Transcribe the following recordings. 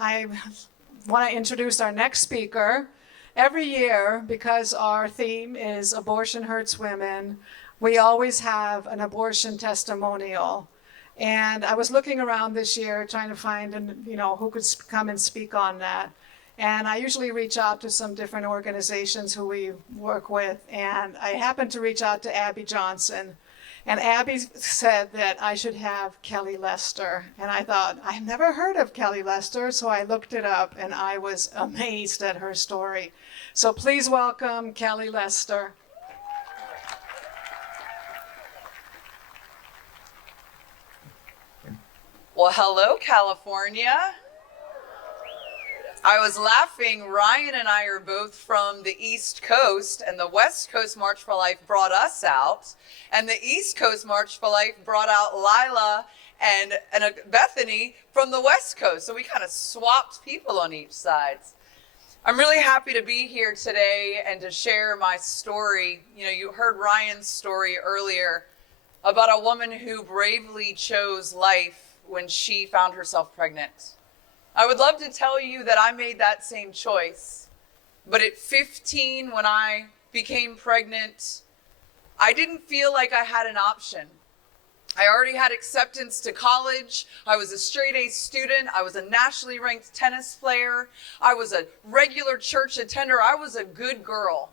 I want to introduce our next speaker. Every year, because our theme is Abortion Hurts Women, we always have an abortion testimonial. And I was looking around this year trying to find, who could come and speak on that. And I usually reach out to some different organizations who we work with. And I happened to reach out to Abby Johnson. And Abby said that I should have Kelly Lester. And I thought, I've never heard of Kelly Lester. So I looked it up and I was amazed at her story. So please welcome Kelly Lester. Well, hello, California. I was laughing. Ryan and I are both from the East Coast, and the West Coast March for Life brought us out, and the East Coast March for Life brought out Lila and Bethany from the West Coast. So we kind of swapped people on each side. I'm really happy to be here today and to share my story. You heard Ryan's story earlier about a woman who bravely chose life when she found herself pregnant. I would love to tell you that I made that same choice, but at 15, when I became pregnant, I didn't feel like I had an option. I already had acceptance to college. I was a straight A student. I was a nationally ranked tennis player. I was a regular church attender. I was a good girl,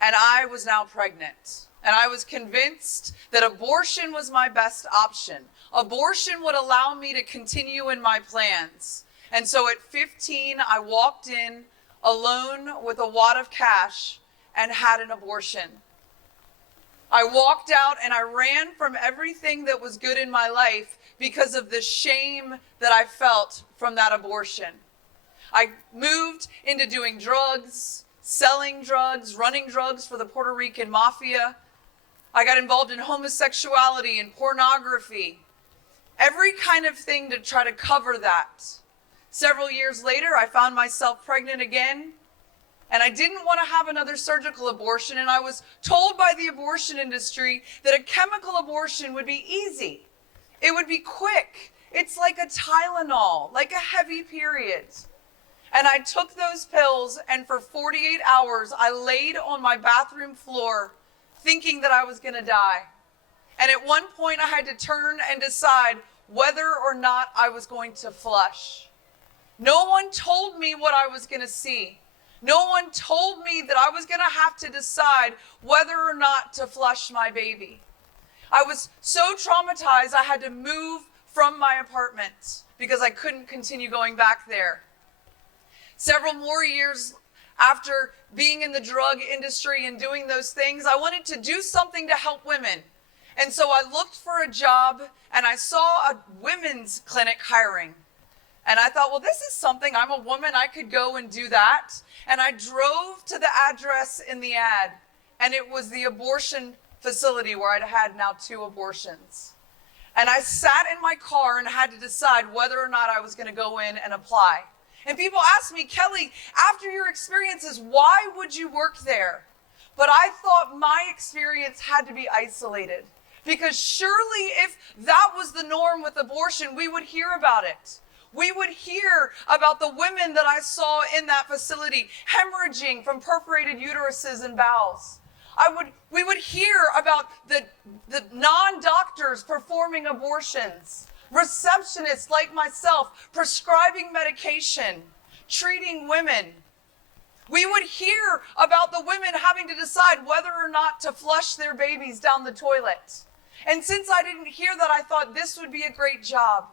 and I was now pregnant. And I was convinced that abortion was my best option. Abortion would allow me to continue in my plans. And so at 15, I walked in alone with a wad of cash and had an abortion. I walked out and I ran from everything that was good in my life because of the shame that I felt from that abortion. I moved into doing drugs, selling drugs, running drugs for the Puerto Rican mafia. I got involved in homosexuality and pornography, every kind of thing to try to cover that. Several years later, I found myself pregnant again, and I didn't want to have another surgical abortion, and I was told by the abortion industry that a chemical abortion would be easy. It would be quick. It's like a Tylenol, like a heavy period. And I took those pills, and for 48 hours, I laid on my bathroom floor thinking that I was going to die. And at one point, I had to turn and decide whether or not I was going to flush. No one told me what I was going to see. No one told me that I was going to have to decide whether or not to flush my baby. I was so traumatized, I had to move from my apartment because I couldn't continue going back there. Several more years after being in the drug industry and doing those things, I wanted to do something to help women. And so I looked for a job and I saw a women's clinic hiring. And I thought, well, this is something, I'm a woman, I could go and do that. And I drove to the address in the ad, and it was the abortion facility where I'd had now 2 abortions. And I sat in my car and had to decide whether or not I was going to go in and apply. And people asked me, Kelly, after your experiences, why would you work there? But I thought my experience had to be isolated, because surely if that was the norm with abortion, we would hear about it. We would hear about the women that I saw in that facility hemorrhaging from perforated uteruses and bowels. We would hear about the non-doctors performing abortions, receptionists like myself prescribing medication, treating women. We would hear about the women having to decide whether or not to flush their babies down the toilet. And since I didn't hear that, I thought this would be a great job.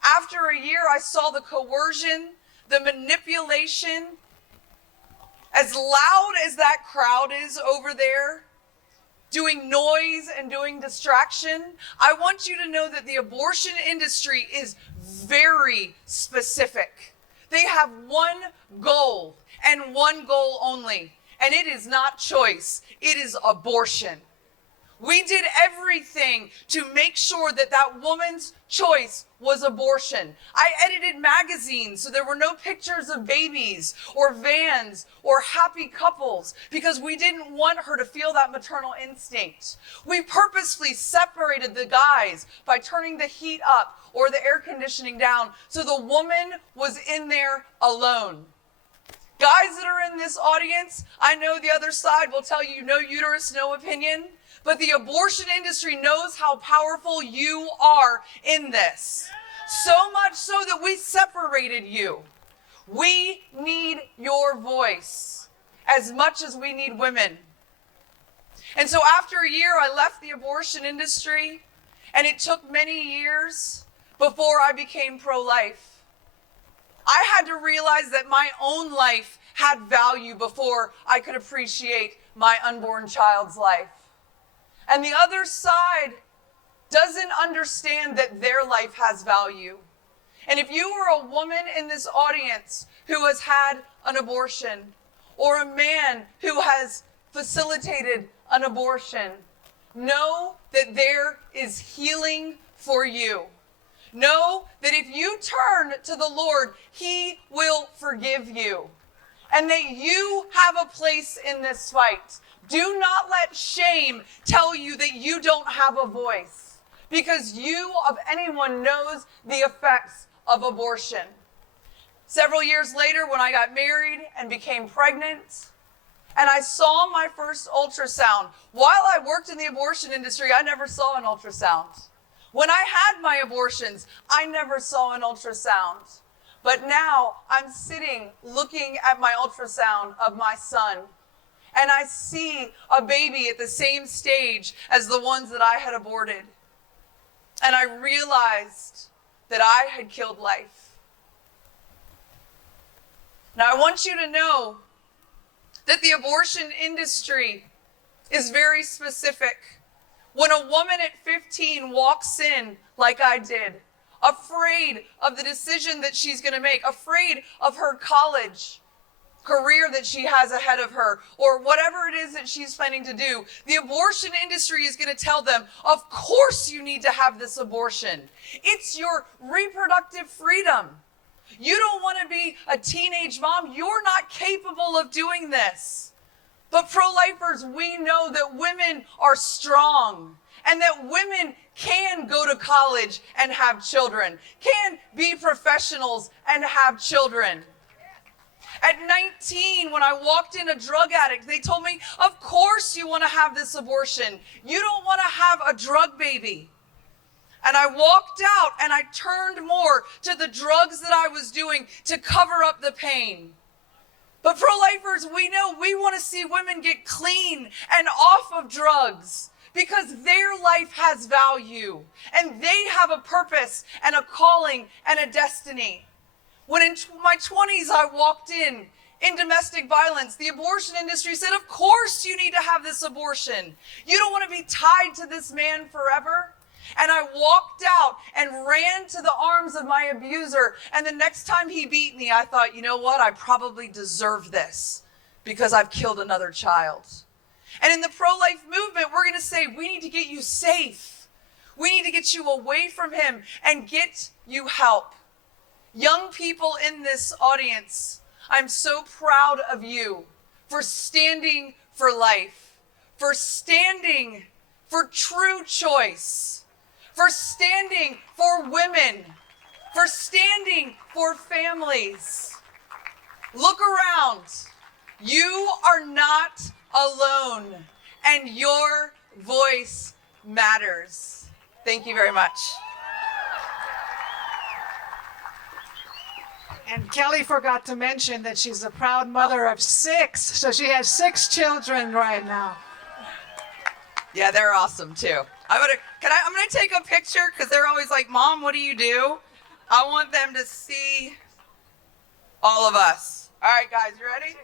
After a year, I saw the coercion, the manipulation. As loud as that crowd is over there, doing noise and doing distraction, I want you to know that the abortion industry is very specific. They have one goal and one goal only, and it is not choice, it is abortion. We did everything to make sure that that woman's choice was abortion. I edited magazines so there were no pictures of babies or vans or happy couples because we didn't want her to feel that maternal instinct. We purposefully separated the guys by turning the heat up or the air conditioning down so the woman was in there alone. Guys that are in this audience, I know the other side will tell you no uterus, no opinion. But the abortion industry knows how powerful you are in this. So much so that we separated you. We need your voice as much as we need women. And so after a year, I left the abortion industry, and it took many years before I became pro-life. I had to realize that my own life had value before I could appreciate my unborn child's life. And the other side doesn't understand that their life has value. And if you are a woman in this audience who has had an abortion, or a man who has facilitated an abortion, know that there is healing for you. Know that if you turn to the Lord, He will forgive you. And that you have a place in this fight. Do not let shame tell you that you don't have a voice, because you of anyone knows the effects of abortion. Several years later, when I got married and became pregnant, and I saw my first ultrasound, while I worked in the abortion industry, I never saw an ultrasound. When I had my abortions, I never saw an ultrasound. But now I'm sitting looking at my ultrasound of my son, and I see a baby at the same stage as the ones that I had aborted. And I realized that I had killed life. Now I want you to know that the abortion industry is very specific. When a woman at 15 walks in, like I did, afraid of the decision that she's going to make, afraid of her college career that she has ahead of her, or whatever it is that she's planning to do, the abortion industry is going to tell them, of course you need to have this abortion. It's your reproductive freedom. You don't want to be a teenage mom. You're not capable of doing this. But pro-lifers, we know that women are strong, and that women can go to college and have children, can be professionals and have children. At 19, when I walked in a drug addict, they told me, of course you want to have this abortion. You don't want to have a drug baby. And I walked out and I turned more to the drugs that I was doing to cover up the pain. But pro-lifers, we know we want to see women get clean and off of drugs, because their life has value and they have a purpose and a calling and a destiny. When in my 20s I walked in domestic violence, the abortion industry said, of course you need to have this abortion. You don't want to be tied to this man forever. And I walked out and ran to the arms of my abuser. And the next time he beat me, I thought, you know what? I probably deserve this because I've killed another child. And in the pro-life movement, we're going to say, we need to get you safe. We need to get you away from him and get you help. Young people in this audience, I'm so proud of you for standing for life, for standing for true choice, for standing for women, for standing for families. Look around. You are not alone, and your voice matters. Thank you very much. And Kelly forgot to mention that she's a proud mother of 6, so she has 6 children right now. Yeah, they're awesome too. I'm gonna take a picture because they're always like, Mom, what do you do? I want them to see all of us. All right, guys, you ready?